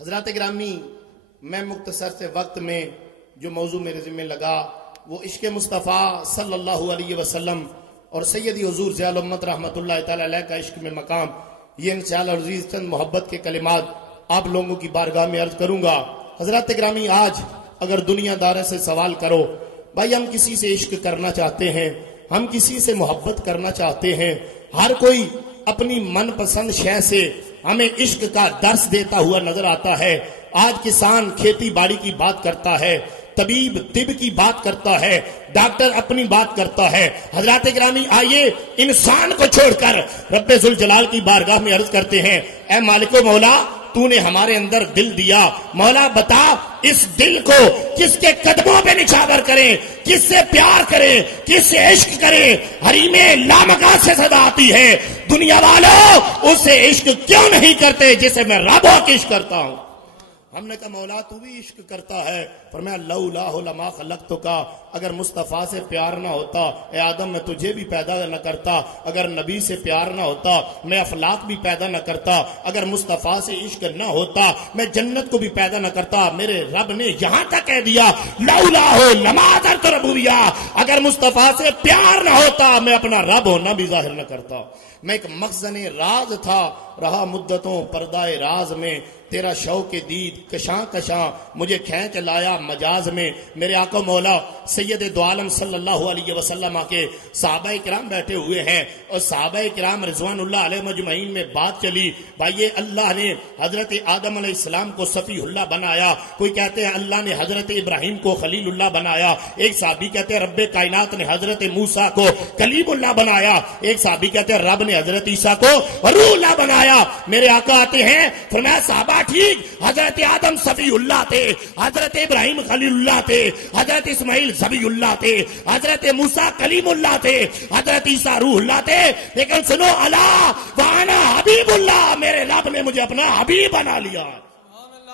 حضرات گرامی، میں مختصر سے وقت میں جو موضوع میرے ذمہ لگا وہ عشق مصطفیٰ صلی اللہ علیہ وسلم اور سیدی حضور ضیاء الامت رحمۃ اللہ تعالی علیہ کا عشق میں مقام، یہ انشاءاللہ عزیز چند محبت کے کلمات آپ لوگوں کی بارگاہ میں عرض کروں گا۔ حضرات گرامی، آج اگر دنیا دارے سے سوال کرو، بھائی ہم کسی سے عشق کرنا چاہتے ہیں، ہم کسی سے محبت کرنا چاہتے ہیں، ہر کوئی اپنی من پسند شے سے ہمیں عشق کا درس دیتا ہوا نظر آتا ہے۔ آج کسان کھیتی باڑی کی بات کرتا ہے، طبیب طب کی بات کرتا ہے، ڈاکٹر اپنی بات کرتا ہے۔ حضرات گرامی، آئیے انسان کو چھوڑ کر رب ذوالجلال کی بارگاہ میں عرض کرتے ہیں، اے مالک و مولا، تو نے ہمارے اندر دل دیا، مولا بتا اس دل کو کس کے قدموں پہ نچھاور کریں، کس سے پیار کریں، کس سے عشق کریں۔ حریم لامکان سے صدا آتی ہے، دنیا والوں اس سے عشق کیوں نہیں کرتے جسے میں رب ہو کے عشق کرتا ہوں۔ ہم نے کہا مولا تو بھی عشق کرتا ہے، فرمایا لولا لما خلقتک، اگر مصطفیٰ سے پیار نہ ہوتا اے آدم میں تجھے بھی پیدا نہ کرتا، اگر نبی سے پیار نہ ہوتا میں افلاک بھی پیدا نہ کرتا، اگر مصطفیٰ سے عشق نہ ہوتا میں جنت کو بھی پیدا نہ کرتا۔ میرے رب نے یہاں تک کہہ دیا لولا لما ظہرت ربوبیہ، اگر مصطفیٰ سے پیار نہ ہوتا میں اپنا رب ہونا بھی ظاہر نہ کرتا۔ میں ایک مخزن راز تھا، رہا مدتوں پردائے راز میں، تیرا شوق دید کشاں کشاں مجھے کھینچ لایا مجاز میں۔ میرے آقا مولا سید دو عالم صلی اللہ علیہ وسلم کے صحابہ کرام بیٹھے ہوئے ہیں، اور صحابہ کرام رضوان اللہ علیہ مجمعین میں بات چلی، بھائی اللہ نے حضرت آدم علیہ السلام کو صفی اللہ بنایا، کوئی کہتے ہیں اللہ نے حضرت ابراہیم کو خلیل اللہ بنایا، ایک صحابی کہتے ہیں رب کائنات نے حضرت موسیٰ کو کلیم اللہ بنایا، ایک صحابی کہتے ہیں رب نے حضرت عیسیٰ کو روح اللہ بنایا۔ میرے آقا آتے ہیں، فرمایا صحابہ ٹھیک، حضرت آدم صفی اللہ تھے، حضرت ابراہیم خلیل اللہ تھے، حضرت اسماعیل ذبی اللہ تھے، حضرت موسیٰ کلیم اللہ تھے، حضرت عیسیٰ روح اللہ تھے، لیکن سنو الا وانا حبیب اللہ، میرے رب نے مجھے اپنا حبیب بنا لیا۔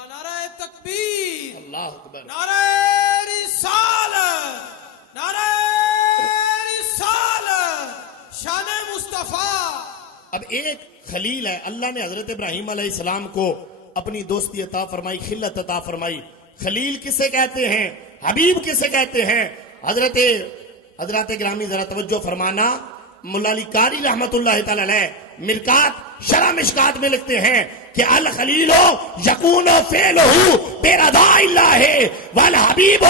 نعرہ تکبیر، اللہ اکبر، نعرہ رسالت، نعرہ رسالت، شان مصطفیٰ۔ اب ایک خلیل ہے، اللہ نے حضرت ابراہیم علیہ السلام کو اپنی دوستی عطا فرمائی، خلت عطا فرمائی۔ خلیل کسے کہتے ہیں، حبیب کسے کہتے ہیں؟ حضرات گرامی ذرا توجہ فرمانا، مولا علی قاری رحمت اللہ تعالی علیہ مرکات شرح مشکات میں لکھتے ہیں کہ الخلیل یکون فعلہ برضا اللہ والحبیب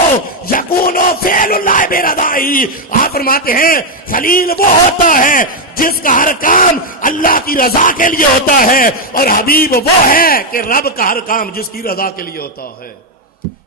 یکون فعل اللہ برضاہ۔ آپ فرماتے ہیں خلیل وہ ہوتا ہے جس کا ہر کام اللہ کی رضا کے لیے ہوتا ہے، اور حبیب وہ ہے کہ رب کا ہر کام جس کی رضا کے لیے ہوتا ہے۔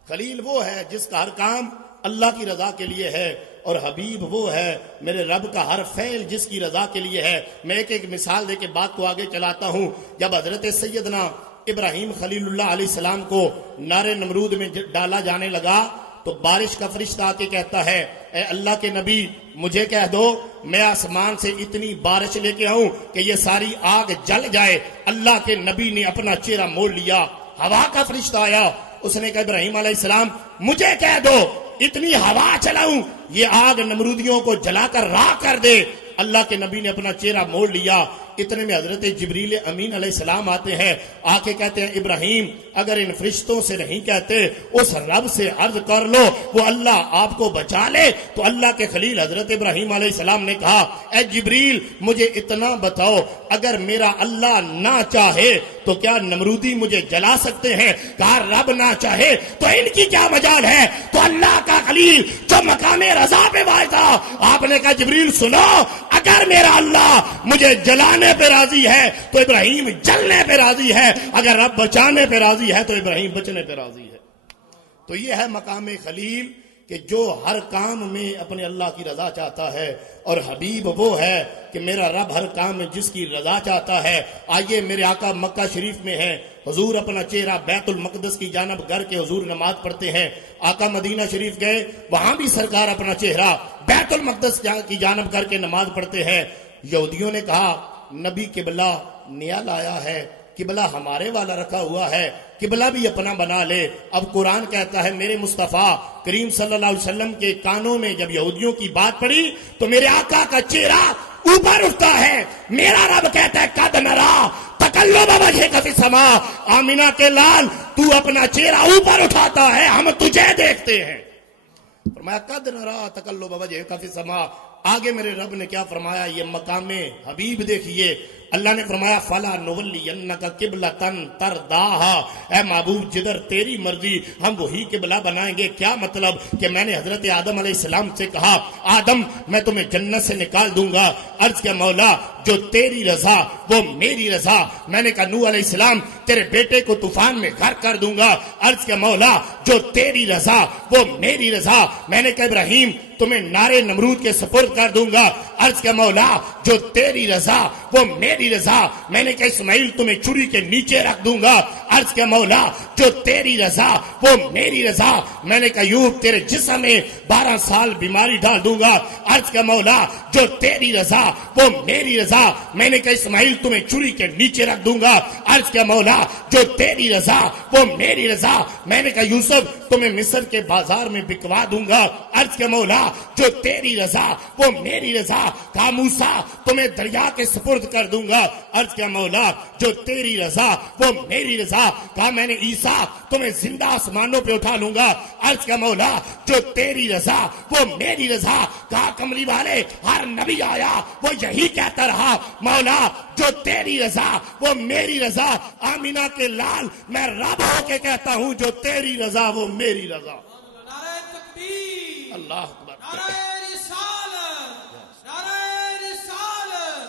خلیل وہ ہے جس کا ہر کام اللہ کی رضا کے لیے ہے، اور حبیب وہ ہے میرے رب کا ہر فعل جس کی رضا کے لیے ہے۔ میں ایک مثال دے کے بات کو آگے چلاتا ہوں۔ جب حضرت سیدنا ابراہیم خلیل اللہ علیہ السلام کو نار نمرود میں ڈالا جانے لگا تو بارش کا فرشتہ آ کے کہتا ہے، اے اللہ کے نبی مجھے کہہ دو میں آسمان سے اتنی بارش لے کے آؤں کہ یہ ساری آگ جل جائے۔ اللہ کے نبی نے اپنا چہرہ موڑ لیا، ہوا کا فرشتہ آیا، اس نے کہا ابراہیم علیہ السلام مجھے کہہ دو اتنی ہوا چلاؤں یہ آگ نمرودیوں کو جلا کر راکھ کر دے۔ اللہ کے نبی نے اپنا چہرہ موڑ لیا۔ اتنے میں حضرت جبریل امین علیہ السلام آتے ہیں، آ کے کہتے ہیں ابراہیم اگر ان فرشتوں سے نہیں کہتے اس رب سے عرض کر لو وہ اللہ آپ کو بچا لے۔ تو اللہ کے خلیل حضرت ابراہیم علیہ السلام نے کہا اے جبریل مجھے اتنا بتاؤ اگر میرا اللہ نہ چاہے تو کیا نمرودی مجھے جلا سکتے ہیں؟ کہا رب نہ چاہے تو ان کی کیا مجال ہے؟ تو اللہ کا خلیل جو مقام رضا پہ واقع تھا، آپ نے کہا جبریل سنو، اگر میرا اللہ مجھے جلانے پہ راضی ہے تو ابراہیم جلنے پہ راضی ہے، اگر رب بچانے پہ راضی ہے تو ابراہیم بچنے پہ راضی ہے۔ تو یہ ہے مقام خلیل کہ جو ہر کام میں اپنے اللہ کی رضا چاہتا ہے، اور حبیب وہ ہے کہ میرا رب ہر کام میں جس کی رضا چاہتا ہے۔ آئیے میرے آقا مکہ شریف میں ہیں، حضور اپنا چہرہ بیت المقدس کی جانب کر کے حضور نماز پڑھتے ہیں۔ آقا مدینہ شریف گئے، وہاں بھی سرکار اپنا چہرہ بیت المقدس کی جانب کر کے نماز پڑھتے ہیں۔ یہودیوں نے کہا نبی قبلہ نیا لایا ہے، قبلہ ہمارے والا رکھا ہوا ہے، قبلہ بھی اپنا بنا لے۔ اب قرآن کہتا ہے میرے مصطفیٰ کریم صلی اللہ علیہ وسلم کے کانوں میں جب یہودیوں کی بات پڑی تو میرے آقا کا چہرہ اوپر اٹھتا ہے۔ میرا رب کہتا ہے قد نرا تقلب وجهك فی السماء، آمینہ کے لال تو اپنا چہرہ اوپر اٹھاتا ہے، ہم تجھے دیکھتے ہیں۔ فرمایا قد نرا تقلب وجهک فی السماء، آگے میرے رب نے کیا فرمایا، یہ مقام حبیب دیکھیے، اللہ نے فرمایا فلا نولینک قبلۃ ترضاها، اے محبوب جدھر تیری مرضی ہم وہی قبلہ بنائیں گے۔ کیا مطلب کہ میں نے حضرت آدم علیہ السلام سے کہا آدم میں تمہیں جنت سے نکال دوں گا، عرض کیا مولا جو تیری رضا وہ میری رضا۔ میں نے کہا نوح علیہ السلام تیرے بیٹے کو طوفان میں غرق کر دوں گا، عرض کیا مولا جو تیری رضا وہ میری رضا۔ میں نے کہا ابراہیم تمہیں نارے نمرود کے سپرد کر دوں گا، عرض کیا مولا جو تیری رضا وہ میری رضا۔ میں نے کہا اسماعیل تمہیں چوری کے نیچے رکھ دوں گا، عرض کیا مولا جو تیری رضا وہ میری رضا۔ میں نے کہا ایوب تیرے جسم میں 12 سال بیماری ڈال دوں گا، عرض کیا مولا جو تیری رضا وہ میری رضا۔ میں نے کہا اسماعیل تمہیں چوری کے نیچے رکھ دوں گا، عرض کیا مولا جو تیری رضا وہ میری رضا۔ میں نے کہا یوسف تمہیں مصر کے بازار میں بکوا دوں گا، عرض کیا مولا جو تیری رضا وہ میری رضا۔ کہا موسیٰ تمہیں دریا کے سپرد کر دوں گا، عرض کیا مولا جو تیری رضا وہ میری رضا۔ کہا میں نے عیسیٰ تمہیں زندہ آسمانوں پہ اٹھا لوں گا، عرض کیا مولا جو تیری رضا وہ میری رضا۔ کہا کملی والے ہر نبی آیا وہ یہی کہتا رہا مولا جو تیری رضا وہ میری رضا۔ آمینہ کے لال میں رب ہو کے کہتا ہوں جو تیری رضا وہ میری رضا۔ نعرہ تکبیر، اللہ اکبر۔ نعرہ رسالت، نعرہ رسالت،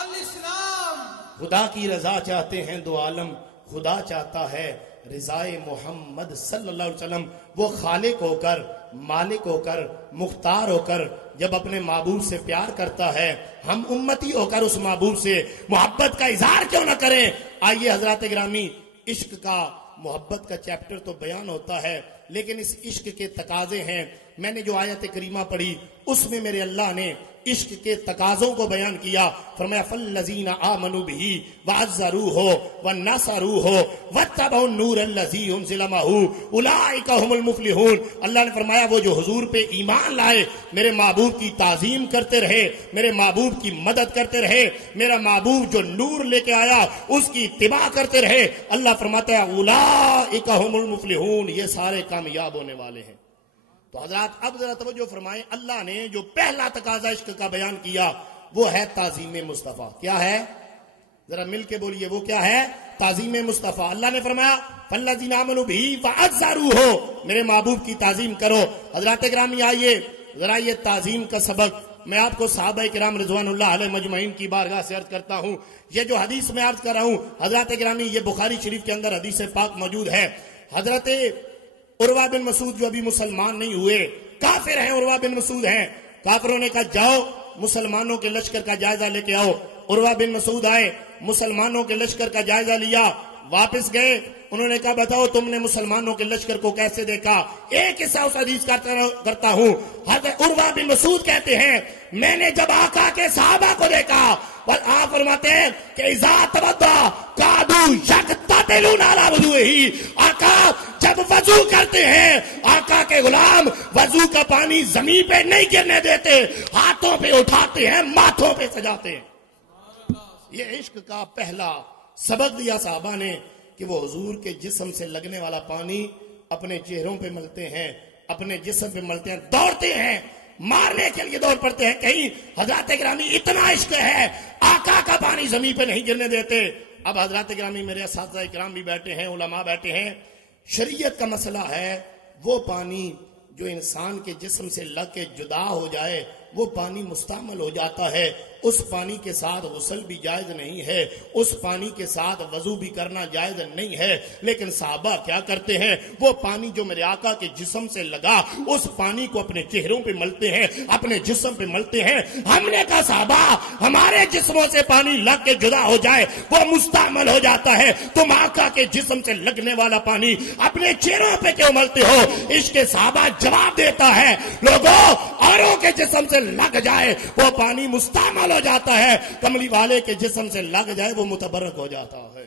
الاسلام۔ خدا کی رضا چاہتے ہیں دو عالم، خدا چاہتا ہے رضائے محمد صلی اللہ علیہ وسلم۔ وہ خالق ہو کر، مالک ہو کر، مختار ہو کر جب اپنے محبوب سے پیار کرتا ہے، ہم امتی ہو کر اس محبوب سے محبت کا اظہار کیوں نہ کریں۔ آئیے حضرات گرامی، عشق کا محبت کا چیپٹر تو بیان ہوتا ہے، لیکن اس عشق کے تقاضے ہیں۔ میں نے جو آیت کریمہ پڑھی اس میں میرے اللہ نے عشق کے تقاضوں کو بیان کیا۔ فرمایا فالذین آمنوا بہ وعزروہ ونصروہ واتبعوا النور الذی انزل معہ اولئک هم المفلحون۔ اللہ نے فرمایا وہ جو حضور پہ ایمان لائے، میرے محبوب کی تعظیم کرتے رہے، میرے محبوب کی مدد کرتے رہے، میرا محبوب جو نور لے کے آیا اس کی اتباع کرتے رہے، اللہ فرماتا ہے اولئک هم المفلحون، یہ سارے کامیاب ہونے والے ہیں۔ تو حضرات اب ذرا توجہ فرمائیں، اللہ نے جو پہلا تقاضا عشق کا بیان کیا وہ ہے تعظیم مصطفیٰ۔ کیا ہے؟ ذرا مل کے بولیے، وہ کیا ہے؟ تعظیم مصطفیٰ۔ اللہ نے فرمایا فالذین آمنوا بہ وعزروہ، میرے محبوب کی تعظیم کرو۔ حضرات گرامی آئیے ذرا یہ تعظیم کا سبق میں آپ کو صحابہ کرام رضوان اللہ علیہ مجمعین کی بارگاہ سے عرض کرتا ہوں۔ یہ جو حدیث میں عرض کر رہا ہوں حضرات گرامی، یہ بخاری شریف کے اندر حدیث پاک موجود ہے۔ حضرت عروہ بن مسعود جو ابھی مسلمان نہیں ہوئے، کافر ہیں، عروہ بن مسعود ہیں، کافروں نے کہا جاؤ مسلمانوں کے لشکر کا جائزہ لے کے آؤ۔ عروہ بن مسعود آئے، مسلمانوں کے لشکر کا جائزہ لیا، واپس گئے، انہوں نے کہا بتاؤ تم نے مسلمانوں کے لشکر کو کیسے دیکھا؟ ایک حصہ اس حدیث کرتا ہوں۔ حضرت عروہ بن مسعود کہتے ہیں میں نے جب آقا کے صحابہ کو دیکھا، اور آپ فرماتے ہیں کہ اذا تودع قعدوا یقتتلون علی وضوئہ، آقا جب وضو کرتے ہیں آقا کے غلام وضو کا پانی زمین پہ نہیں گرنے دیتے، ہاتھوں پہ اٹھاتے ہیں، ماتھوں پہ سجاتے ہیں۔ یہ عشق کا پہلا سبق دیا صحابہ نے کہ وہ حضور کے جسم سے لگنے والا پانی اپنے چہروں پہ ملتے ہیں، اپنے جسم پہ ملتے ہیں، دوڑتے ہیں، مارنے کے لیے دوڑ پڑتے ہیں۔ کہیں حضرات گرامی اتنا عشق ہے آقا کا پانی زمین پہ نہیں گرنے دیتے۔ اب حضرات گرامی میرے اساتذہ کرام بھی بیٹھے ہیں، علماء بیٹھے ہیں، شریعت کا مسئلہ ہے وہ پانی جو انسان کے جسم سے لگ کے جدا ہو جائے وہ پانی مستعمل ہو جاتا ہے، اس پانی کے ساتھ غسل بھی جائز نہیں ہے، اس پانی کے ساتھ وضو بھی کرنا جائز نہیں ہے۔ لیکن صحابہ کیا کرتے ہیں، وہ پانی جو میرے آقا کے جسم سے لگا اس پانی کو اپنے چہروں پہ ملتے ہیں، اپنے جسم پہ ملتے ہیں۔ ہم نے کہا صحابہ ہمارے جسموں سے پانی لگ کے جدا ہو جائے وہ مستعمل ہو جاتا ہے، تم آقا کے جسم سے لگنے والا پانی اپنے چہروں پہ کیوں ملتے ہو؟ عشق صحابہ جواب دیتا ہے لوگوں اوروں کے جسم سے لگ جائے وہ پانی مستعمل ہو جاتا ہے، کملی والے کے جسم سے لگ جائے وہ متبرک ہو جاتا ہے۔